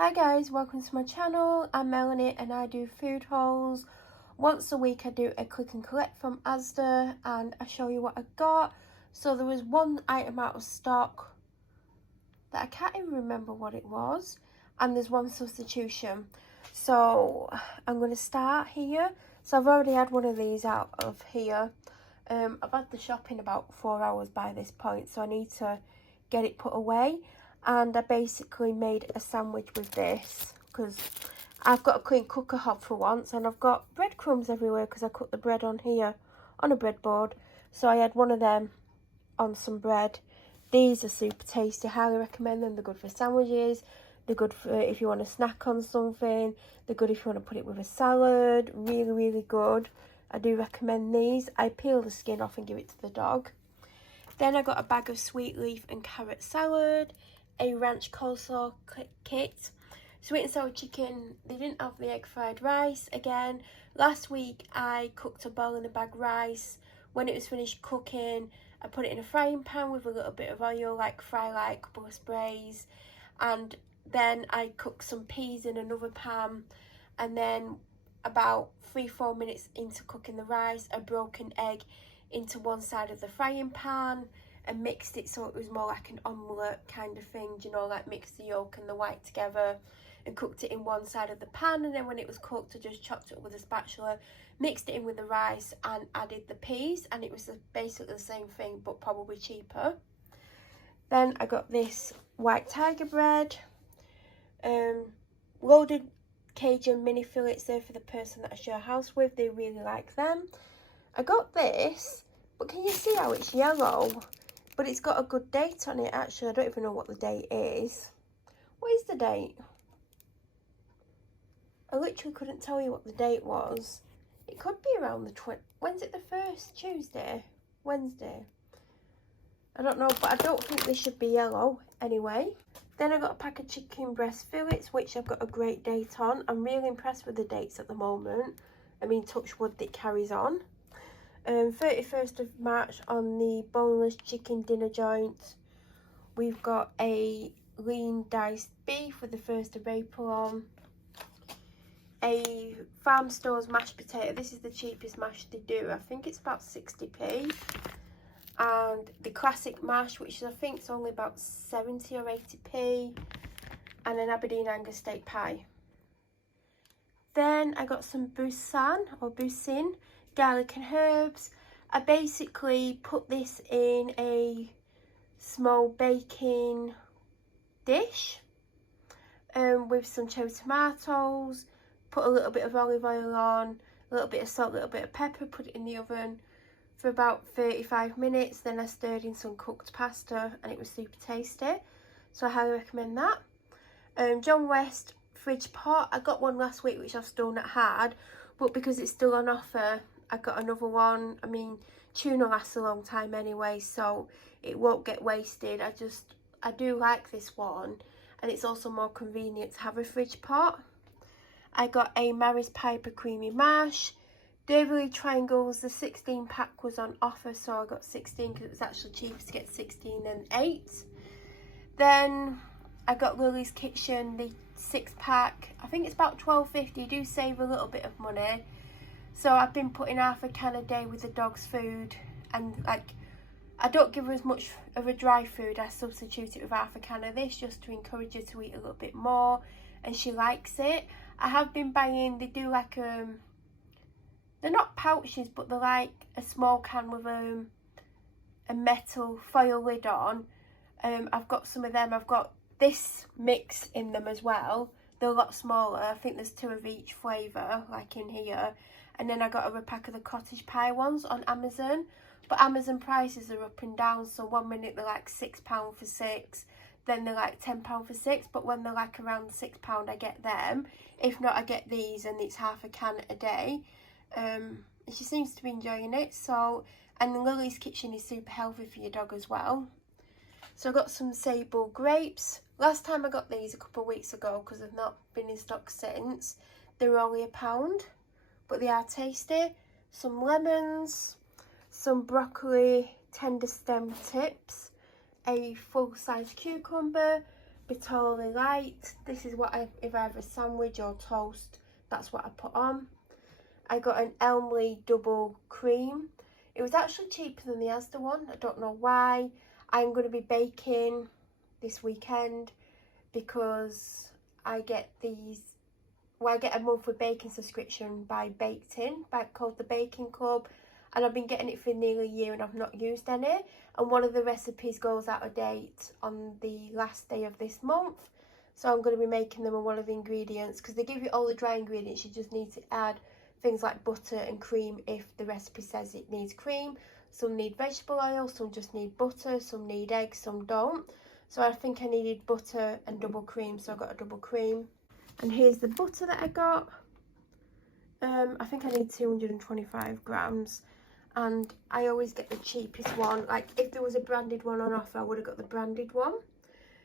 Hi guys, welcome to my channel. I'm Melanie and I do food hauls. Once a week I do a click and collect from Asda and I show you what I got. So there was one item out of stock that I can't even remember what it was, and there's one substitution. So I'm going to start here. So I've already had one of these out of here. I've had the shopping about 4 hours by this point, so I need to get it put away. And I basically made a sandwich with this because I've got a clean cooker hob for once, and I've got breadcrumbs everywhere because I cooked the bread on here on a breadboard. So I had one of them on some bread. These are super tasty, highly recommend them. They're good for sandwiches, they're good for if you want to snack on something, they're good if you want to put it with a salad. Really good. I do recommend these. I peel the skin off and give it to the dog. Then I got a bag of sweet leaf and carrot salad, a ranch coleslaw kit, sweet and sour chicken. They didn't have the egg fried rice again. Last week I cooked a bowl in a bag rice. When it was finished cooking, I put it in a frying pan with a little bit of oil, like fry like bus braise, and then I cooked some peas in another pan, and then about 3-4 minutes into cooking the rice, I broke an egg into one side of the frying pan and mixed it so it was more like an omelette kind of thing, you know, like mixed the yolk and the white together and cooked it in one side of the pan. And then when it was cooked, I just chopped it up with a spatula, mixed it in with the rice and added the peas, and it was basically the same thing but probably cheaper. Then I got this white tiger bread, loaded Cajun mini fillets there for the person that I share a house with. They really like them. I got this, but can you see how it's yellow? But it's got a good date on it, actually. I don't even know what the date is. What is the date? I literally couldn't tell you what the date was. It could be around the when's it, the 1st? Tuesday? Wednesday? I don't know, but I don't think they should be yellow anyway. Then I got a pack of chicken breast fillets, which I've got a great date on. I'm really impressed with the dates at the moment. I mean, touch wood, it carries on. 31st of March on the boneless chicken dinner joint. We've got a lean diced beef with the 1st of April on. A Farm Stores mashed potato. This is the cheapest mash they do. I think it's about 60p. And the classic mash, which I think is only about 70 or 80p. And an Aberdeen Angus steak pie. Then I got some boussin garlic and herbs. I basically put this in a small baking dish with some cherry tomatoes, put a little bit of olive oil on, a little bit of salt, a little bit of pepper, put it in the oven for about 35 minutes. Then I stirred in some cooked pasta and it was super tasty, so I highly recommend that. John West fridge pot. I got one last week which I've still not had, but because it's still on offer I got another one. I mean, tuna lasts a long time anyway, so it won't get wasted. I do like this one, and it's also more convenient to have a fridge pot. I got a Mary's Piper creamy mash. Derby triangles, the 16 pack was on offer, so I got 16 because it was actually cheaper to get 16 than 8. Then I got Lily's Kitchen, the 6-pack. I think it's about £12.50. You do save a little bit of money. So I've been putting half a can a day with the dog's food, and like I don't give her as much of a dry food. I substitute it with half a can of this just to encourage her to eat a little bit more, and she likes it. I have been buying, they do like they're not pouches, but they're like a small can with a metal foil lid on. I've got some of them. I've got this mix in them as well. They're a lot smaller. I think there's 2 of each flavour, like in here. And then I got a pack of the cottage pie ones on Amazon. But Amazon prices are up and down. So one minute they're like £6 for 6. Then they're like £10 for 6. But when they're like around £6, I get them. If not, I get these, and it's half a can a day. And she seems to be enjoying it. So, and Lily's Kitchen is super healthy for your dog as well. So I got some Sable Grapes. Last time I got these a couple of weeks ago, because they've not been in stock since. They were only £1, but they are tasty. Some lemons, some broccoli tender stem tips, a full-size cucumber, Bitoli Light. This is what if I have a sandwich or toast, that's what I put on. I got an Almond double cream. It was actually cheaper than the Asda one. I don't know why. I'm going to be baking this weekend because I get these. Well, I get a monthly baking subscription by Baked In, called the Baking Club, and I've been getting it for nearly a year and I've not used any. And one of the recipes goes out of date on the last day of this month, so I'm going to be making them. And one of the ingredients, because they give you all the dry ingredients, you just need to add things like butter and cream if the recipe says it needs cream. Some need vegetable oil, some just need butter, some need eggs, some don't. So I think I needed butter and double cream, so I got a double cream. And here's the butter that I got. I think I need 225 grams. And I always get the cheapest one. Like, if there was a branded one on offer, I would have got the branded one.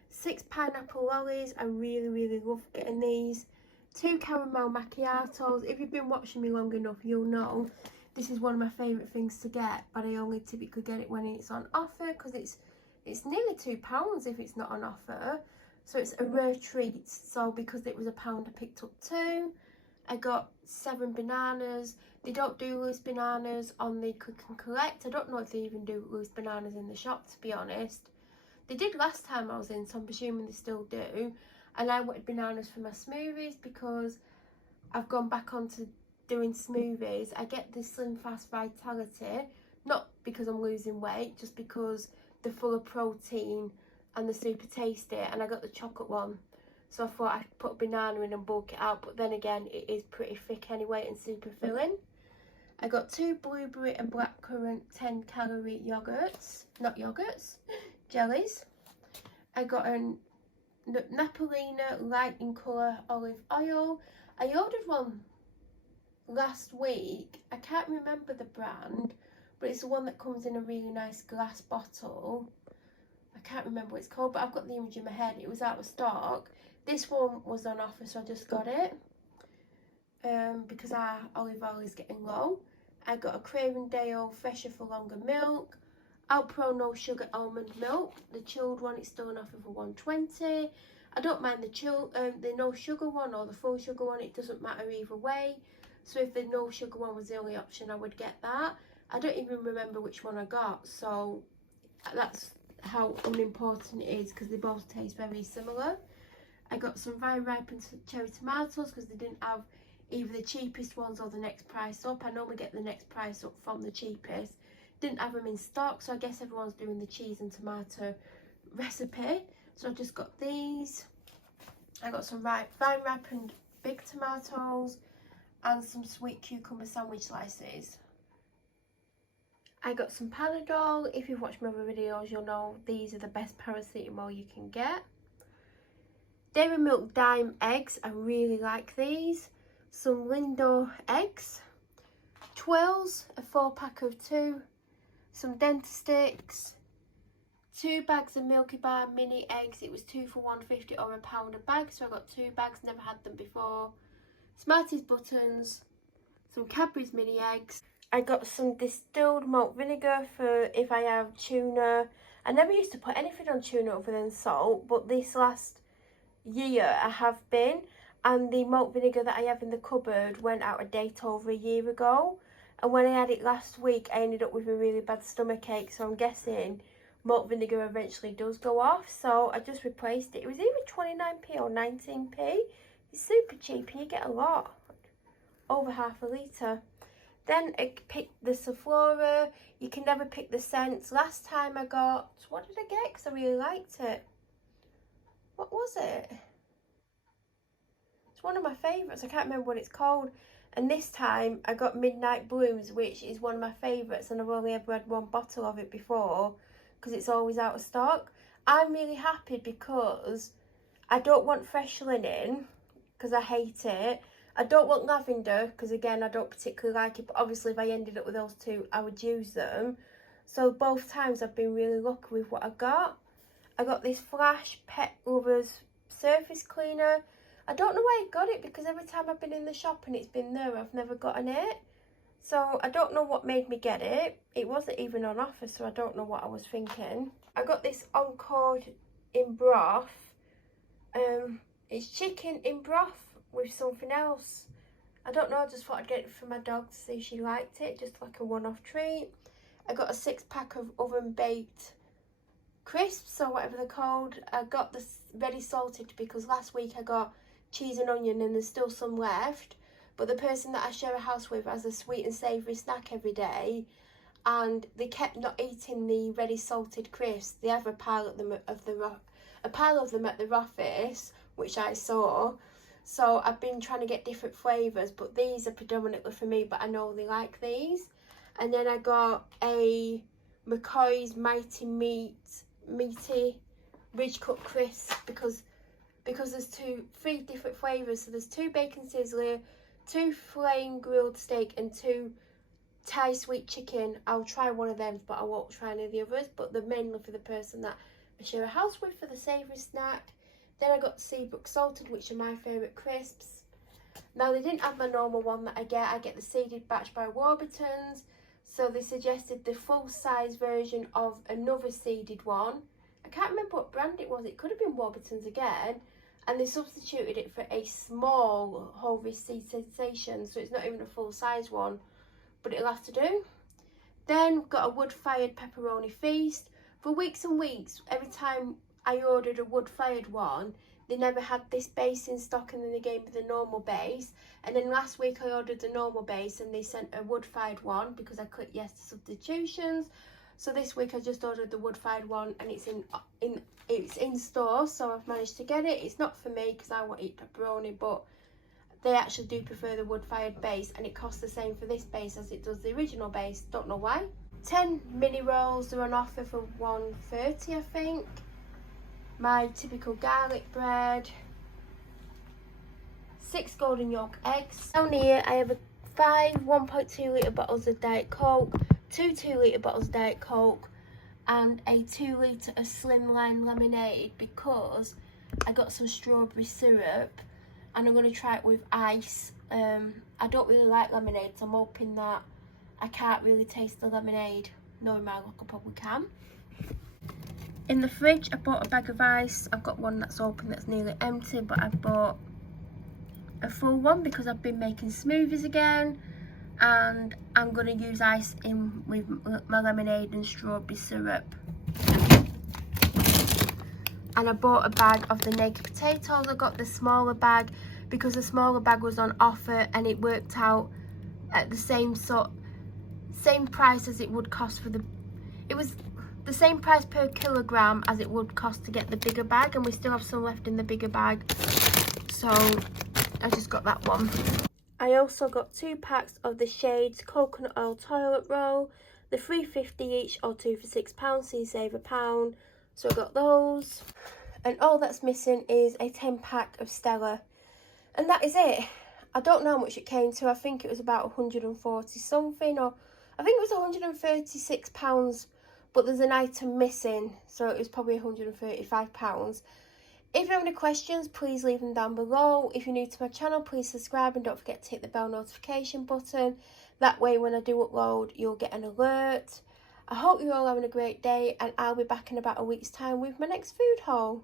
6 pineapple lollies. I really love getting these. 2 caramel macchiatos. If you've been watching me long enough, you'll know this is one of my favourite things to get, but I only typically get it when it's on offer, because it's nearly £2 if it's not on offer. So it's a rare treat. So because it was £1, I picked up 2. I got 7 bananas. They don't do loose bananas on the click and collect. I don't know if they even do loose bananas in the shop, to be honest. They did last time I was in, so I'm presuming they still do. And I wanted bananas for my smoothies because I've gone back onto doing smoothies. I get the Slim Fast Vitality, not because I'm losing weight, just because they're full of protein and they're super tasty. And I got the chocolate one, so I thought I'd put a banana in and bulk it out, but then again, it is pretty thick anyway and super filling. I got 2 blueberry and blackcurrant 10-calorie jellies. I got a Napolina light in colour olive oil. I ordered one last week. I can't remember the brand, but it's the one that comes in a really nice glass bottle. I can't remember what it's called, but I've got the image in my head. It was out of stock. This one was on offer, so I just got it because our olive oil is getting low. I got a Cravendale Fresher for Longer milk, Alpro no sugar almond milk. The chilled one, it's still on offer for £1.20. I don't mind the no sugar one or the full sugar one. It doesn't matter either way. So if the no sugar one was the only option, I would get that. I don't even remember which one I got, so that's how unimportant it is, because they both taste very similar. I got some vine ripened cherry tomatoes because they didn't have either the cheapest ones or the next price up. I normally get the next price up from the cheapest. Didn't have them in stock, so I guess everyone's doing the cheese and tomato recipe. So I just got these. I got some vine ripened big tomatoes and some sweet cucumber sandwich slices. I got some Panadol. If you've watched my other videos, you'll know these are the best paracetamol you can get. Dairy Milk Dime eggs. I really like these. Some Lindo eggs. Twirls, a 4-pack of 2. Some Dentasticks. 2 bags of Milky Bar mini eggs. It was 2 for £1.50 or £1 a bag, so I got 2 bags. Never had them before. Smarties buttons. Some Cadbury's mini eggs. I got some distilled malt vinegar for if I have tuna. I never used to put anything on tuna other than salt, but this last year I have been, and the malt vinegar that I have in the cupboard went out of date over a year ago, and when I had it last week I ended up with a really bad stomachache, so I'm guessing malt vinegar eventually does go off, so I just replaced it. It was either 29p or 19p. It's super cheap and you get a lot, over half a litre. Then I picked the Sephora. You can never pick the scents. Last time I got, what did I get? Because I really liked it. What was it? It's one of my favourites. I can't remember what it's called. And this time I got Midnight Blooms, which is one of my favourites. And I've only ever had 1 bottle of it before, because it's always out of stock. I'm really happy because I don't want fresh linen, because I hate it. I don't want lavender, because again, I don't particularly like it, but obviously if I ended up with those 2, I would use them. So both times I've been really lucky with what I got. I got this Flash Pet Lovers surface cleaner. I don't know where I got it, because every time I've been in the shop and it's been there, I've never gotten it. So I don't know what made me get it. It wasn't even on offer, so I don't know what I was thinking. I got this Encore in broth. It's chicken in broth with something else. I don't know, I just thought I'd get it for my dog to see if she liked it, just like a one-off treat. I got a 6-pack of oven-baked crisps, or whatever they're called. I got this ready salted because last week I got cheese and onion and there's still some left. But the person that I share a house with has a sweet and savoury snack every day, and they kept not eating the ready salted crisps. They have a pile of them at the office, which I saw. So I've been trying to get different flavours, but these are predominantly for me, but I know they like these. And then I got a McCoy's Meaty Ridge Cut Crisp because there's 3 different flavours. So there's 2 bacon sizzler, 2 flame grilled steak and 2 Thai sweet chicken. I'll try one of them, but I won't try any of the others. But they're mainly for the person that I share a house with for the savoury snack. Then I got Seabrook Salted, which are my favourite crisps. Now, they didn't have my normal one that I get. I get the seeded batch by Warburton's. So they suggested the full-size version of another seeded one. I can't remember what brand it was. It could have been Warburton's again. And they substituted it for a small whole wrist seed sensation. So it's not even a full-size one, but it'll have to do. Then got a wood-fired pepperoni feast. For weeks and weeks, every time I ordered a wood-fired one, they never had this base in stock, and then they gave me the normal base. And then last week I ordered the normal base and they sent a wood-fired one because I clicked yes to substitutions. So this week I just ordered the wood-fired one, and it's in store, so I've managed to get it. It's not for me because I won't eat pepperoni, but they actually do prefer the wood-fired base, and it costs the same for this base as it does the original base. Don't know why. 10 mini rolls are on offer for $1.30, I think. My typical garlic bread. 6 golden yolk eggs. Down here I have 5 1.2 litre bottles of Diet Coke, 2 2 litre bottles of Diet Coke, and a 2 litre of slimline lemonade because I got some strawberry syrup and I'm going to try it with ice. I don't really like lemonade, so I'm hoping that I can't really taste the lemonade. Knowing my luck, I probably can. In the fridge, I bought a bag of ice. I've got one that's open that's nearly empty, but I've bought a full one because I've been making smoothies again, and I'm going to use ice in with my lemonade and strawberry syrup. And I bought a bag of the naked potatoes. I got the smaller bag because the smaller bag was on offer, and it worked out at the same price as it would cost for it was the same price per kilogram as it would cost to get the bigger bag, and we still have some left in the bigger bag, so I just got that one. I also got 2 packs of the Shades coconut oil toilet roll. They're $3.50 each, or 2 for £6, so you save £1. So I got those, and all that's missing is a 10-pack of Stella, and that is it. I don't know how much it came to. I think it was about 140 something, or I think it was £136, but there's an item missing, so it was probably £135. If you have any questions, please leave them down below. If you're new to my channel, please subscribe and don't forget to hit the bell notification button. That way, when I do upload, you'll get an alert. I hope you're all having a great day, and I'll be back in about a week's time with my next food haul.